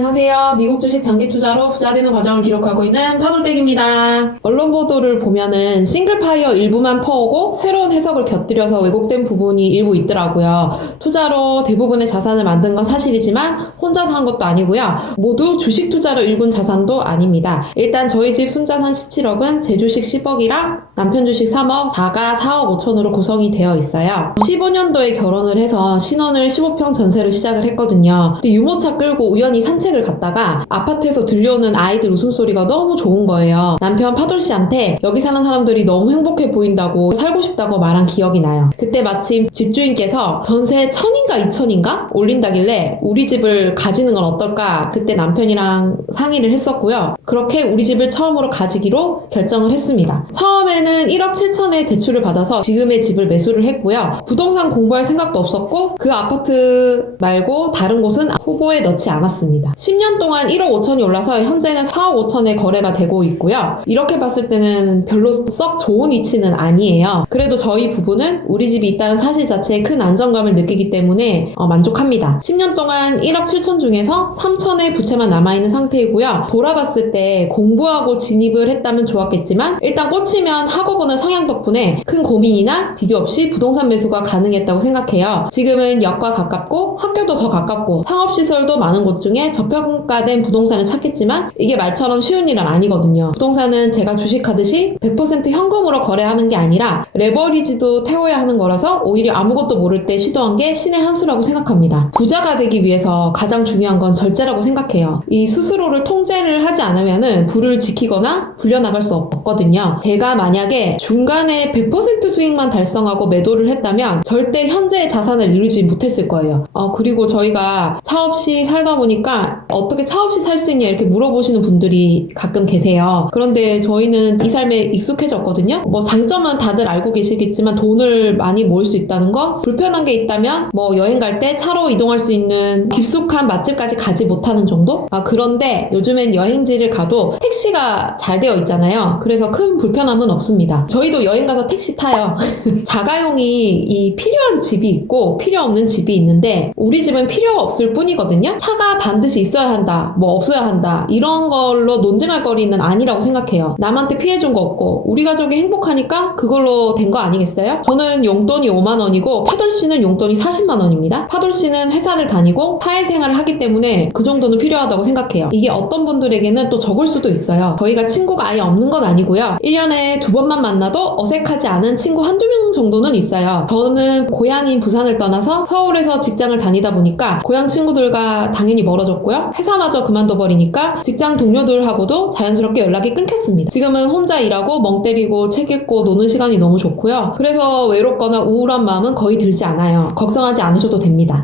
안녕하세요. 미국 주식 장기 투자로 부자 되는 과정을 기록하고 있는 파돌댁입니다. 언론 보도를 보면은 싱글파이어 일부만 퍼오고 새로운 해석을 곁들여서 왜곡된 부분이 일부 있더라고요. 투자로 대부분의 자산을 만든 건 사실이지만 혼자서 한 것도 아니고요. 모두 주식 투자로 일군 자산도 아닙니다. 일단 저희 집 순자산 17억은 제 주식 10억이랑 남편 주식 3억, 4가 4억 5천으로 구성이 되어 있어요. 15년도에 결혼을 해서 신혼을 15평 전세로 시작을 했거든요. 근데 유모차 끌고 우연히 산책을 갔다가 아파트에서 들려오는 아이들 웃음소리가 너무 좋은 거예요. 남편 파돌씨한테 여기 사는 사람들이 너무 행복해 보인다고 살고 싶다고 말한 기억이 나요. 그때 마침 집주인께서 전세 1000인가 2000인가 올린다길래 우리 집을 가지는 건 어떨까 그때 남편이랑 상의를 했었고요. 그렇게 우리 집을 처음으로 가지기로 결정을 했습니다. 처음에는 1억 7천에 대출을 받아서 지금의 집을 매수를 했고요. 부동산 공부할 생각도 없었고 그 아파트 말고 다른 곳은 후보에 넣지 않았습니다. 10년 동안 1억 5천이 올라서 현재는 4억 5천에 거래가 되고 있고요. 이렇게 봤을 때는 별로 썩 좋은 위치는 아니에요. 그래도 저희 부부는 우리 집이 있다는 사실 자체에 큰 안정감을 느끼기 때문에 만족합니다. 10년 동안 1억 7천 중에서 3천의 부채만 남아있는 상태이고요. 돌아봤을 때 공부하고 진입을 했다면 좋았겠지만 일단 꽂히면 하고 보는 성향 덕분에 큰 고민이나 비교 없이 부동산 매수가 가능했다고 생각해요. 지금은 역과 가깝고 학교도 더 가깝고 상업시설도 많은 곳 중에 저평가된 부동산을 찾겠지만 이게 말처럼 쉬운 일은 아니거든요. 부동산은 제가 주식하듯이 100% 현금으로 거래하는 게 아니라 레버리지도 태워야 하는 거라서 오히려 아무것도 모를 때 시도한 게 신의 한 수라고 생각합니다. 부자가 되기 위해서 가장 중요한 건 절제라고 생각해요. 이 스스로를 통제를 하지 않으면은 불을 지키거나 불려나갈 수 없거든요. 제가 만약에 중간에 100% 수익만 달성하고 매도를 했다면 절대 현재의 자산을 이루지 못했을 거예요. 그리고 저희가 차 없이 살다 보니까 어떻게 차 없이 살 수 있냐 이렇게 물어보시는 분들이 가끔 계세요. 그런데 저희는 이 삶에 익숙해졌거든요. 장점은 다들 알고 계시겠지만 돈을 많이 모을 수 있다는 거, 불편한 게 있다면 여행 갈 때 차로 이동할 수 있는 깊숙한 맛집까지 가지 못하는 정도? 그런데 요즘엔 여행지를 가도 택시가 잘 되어 있잖아요. 그래서 큰 불편함은 없습니다. 저희도 여행 가서 택시 타요. 자가용이 필요한 집이 있고 필요 없는 집이 있는데 우리 집은 필요 없을 뿐이거든요. 차가 반드시 있어야 한다, 없어야 한다 이런 걸로 논쟁할 거리는 아니라고 생각해요. 남한테 피해준 거 없고 우리 가족이 행복하니까 그걸로 된 거 아니겠어요? 저는 용돈이 5만 원이고 파돌씨는 용돈이 40만 원입니다. 파돌씨는 회사를 다니고 사회생활을 하기 때문에 그 정도는 필요하다고 생각해요. 이게 어떤 분들에게는 또 적을 수도 있어요. 저희가 친구가 아예 없는 건 아니고요. 1년에 2번만 만나도 어색하지 않은 친구 한두 명 정도는 있어요. 저는 고향인 부산을 떠나서 서울에서 직장을 다니다 보니까 고향 친구들과 당연히 멀어졌고요. 회사마저 그만둬버리니까 직장 동료들하고도 자연스럽게 연락이 끊겼습니다. 지금은 혼자 일하고 멍 때리고 책 읽고 노는 시간이 너무 좋고요. 그래서 외롭거나 우울한 마음은 거의 들지 않아요. 걱정하지 않으셔도 됩니다.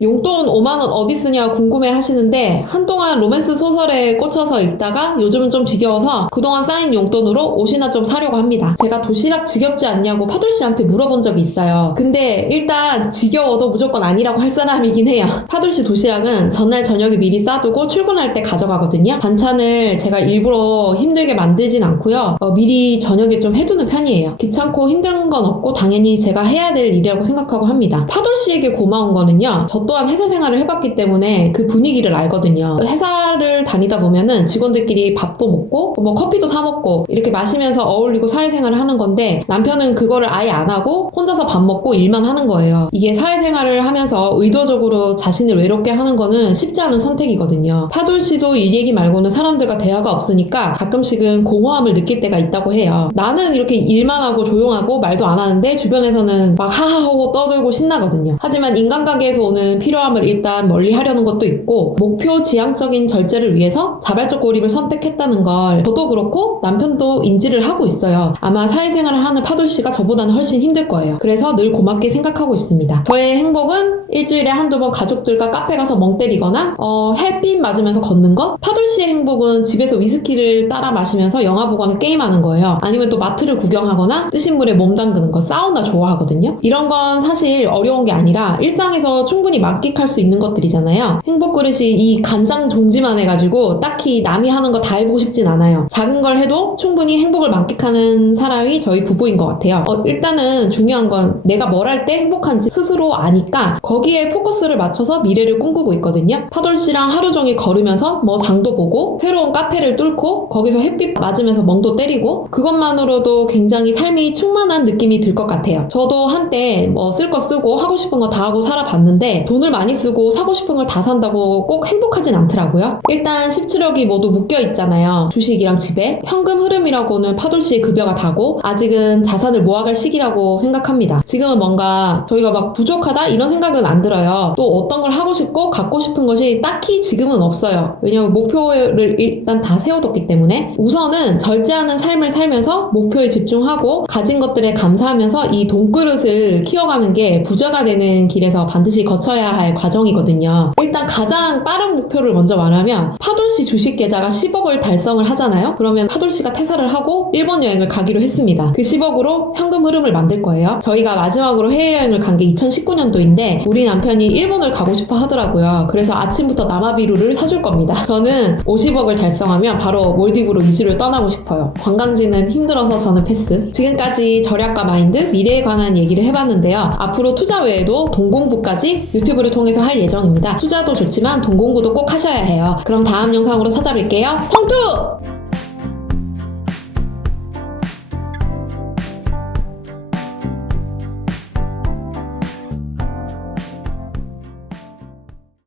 용돈 5만원 어디 쓰냐 궁금해 하시는데 한동안 로맨스 소설에 꽂혀서 읽다가 요즘은 좀 지겨워서 그동안 쌓인 용돈으로 옷이나 좀 사려고 합니다. 제가 도시락 지겹지 않냐고 파돌씨한테 물어본 적이 있어요. 근데 일단 지겨워도 무조건 아니라고 할 사람이긴 해요. 파돌씨 도시락은 전날 저녁에 미리 싸두고 출근할 때 가져가거든요. 반찬을 제가 일부러 힘들게 만들진 않고요. 미리 저녁에 좀 해두는 편이에요. 귀찮고 힘든 건 없고 당연히 제가 해야 될 일이라고 생각하고 합니다. 파돌씨에게 고마운 거는요. 저 또한 회사 생활을 해봤기 때문에 그 분위기를 알거든요. 회사를 다니다 보면은 직원들끼리 밥도 먹고 커피도 사 먹고 이렇게 마시면서 어울리고 사회생활을 하는 건데 남편은 그거를 아예 안 하고 혼자서 밥 먹고 일만 하는 거예요. 이게 사회생활을 하면서 의도적으로 자신을 외롭게 하는 거는 쉽지 않은 선택이거든요. 파돌씨도 일 얘기 말고는 사람들과 대화가 없으니까 가끔씩은 공허함을 느낄 때가 있다고 해요. 나는 이렇게 일만 하고 조용하고 말도 안 하는데 주변에서는 막 하하하고 떠들고 신나거든요. 하지만 인간관계에서 오는 필요함을 일단 멀리 하려는 것도 있고 목표 지향적인 절제를 위해서 자발적 고립을 선택했다는 걸 저도 그렇고 남편도 인지를 하고 있어요. 아마 사회생활을 하는 파돌씨가 저보다는 훨씬 힘들 거예요. 그래서 늘 고맙게 생각하고 있습니다. 저의 행복은 일주일에 한두 번 가족들과 카페 가서 멍 때리거나 햇빛 맞으면서 걷는 거. 파돌씨의 행복은 집에서 위스키를 따라 마시면서 영화 보거나 게임하는 거예요. 아니면 또 마트를 구경하거나 뜨신 물에 몸 담그는 거. 사우나 좋아하거든요. 이런 건 사실 어려운 게 아니라 일상에서 충분히 만끽할 수 있는 것들이잖아요. 행복 그릇이 이 간장 종지만 해가지고 딱히 남이 하는 거 다 해보고 싶진 않아요. 작은 걸 해도 충분히 행복을 만끽하는 사람이 저희 부부인 것 같아요. 일단은 중요한 건 내가 뭘 할 때 행복한지 스스로 아니까 거기에 포커스를 맞춰서 미래를 꿈꾸고 있거든요. 파돌씨랑 하루 종일 걸으면서 뭐 장도 보고 새로운 카페를 뚫고 거기서 햇빛 맞으면서 멍도 때리고 그것만으로도 굉장히 삶이 충만한 느낌이 들 것 같아요. 저도 한때 뭐 쓸 거 쓰고 하고 싶은 거 다 하고 살아봤는데 돈을 많이 쓰고 사고 싶은 걸 다 산다고 꼭 행복하진 않더라고요. 일단 17억이 모두 묶여 있잖아요. 주식이랑 집에. 현금 흐름이라고는 파돌씨의 급여가 다고 아직은 자산을 모아갈 시기라고 생각합니다. 지금은 뭔가 저희가 막 부족하다 이런 생각은 안 들어요. 또 어떤 걸 하고 싶고 갖고 싶은 것이 딱히 지금은 없어요. 왜냐면 목표를 일단 다 세워뒀기 때문에 우선은 절제하는 삶을 살면서 목표에 집중하고 가진 것들에 감사하면서 이 돈그릇을 키워가는 게 부자가 되는 길에서 반드시 거쳐야 할 과정이거든요. 일단 가장 빠른 목표를 먼저 말하면 파돌씨 주식 계좌가 10억을 달성을 하잖아요. 그러면 파돌씨가 퇴사를 하고 일본 여행을 가기로 했습니다. 그 10억으로 현금 흐름을 만들 거예요. 저희가 마지막으로 해외여행을 간 게 2019년도인데 우리 남편이 일본을 가고 싶어 하더라고요. 그래서 아침부터 나마비루를 사줄 겁니다. 저는 50억을 달성하면 바로 몰디브로 이주를 떠나고 싶어요. 관광지는 힘들어서 저는 패스. 지금까지 절약과 마인드, 미래에 관한 얘기를 해봤는데요. 앞으로 투자 외에도 돈 공부까지 유튜브를 통해서 할 예정입니다. 투자도 좋지만 돈 공부도 꼭 하셔야 해요. 그럼 다음 영상으로 찾아뵐게요. 성투!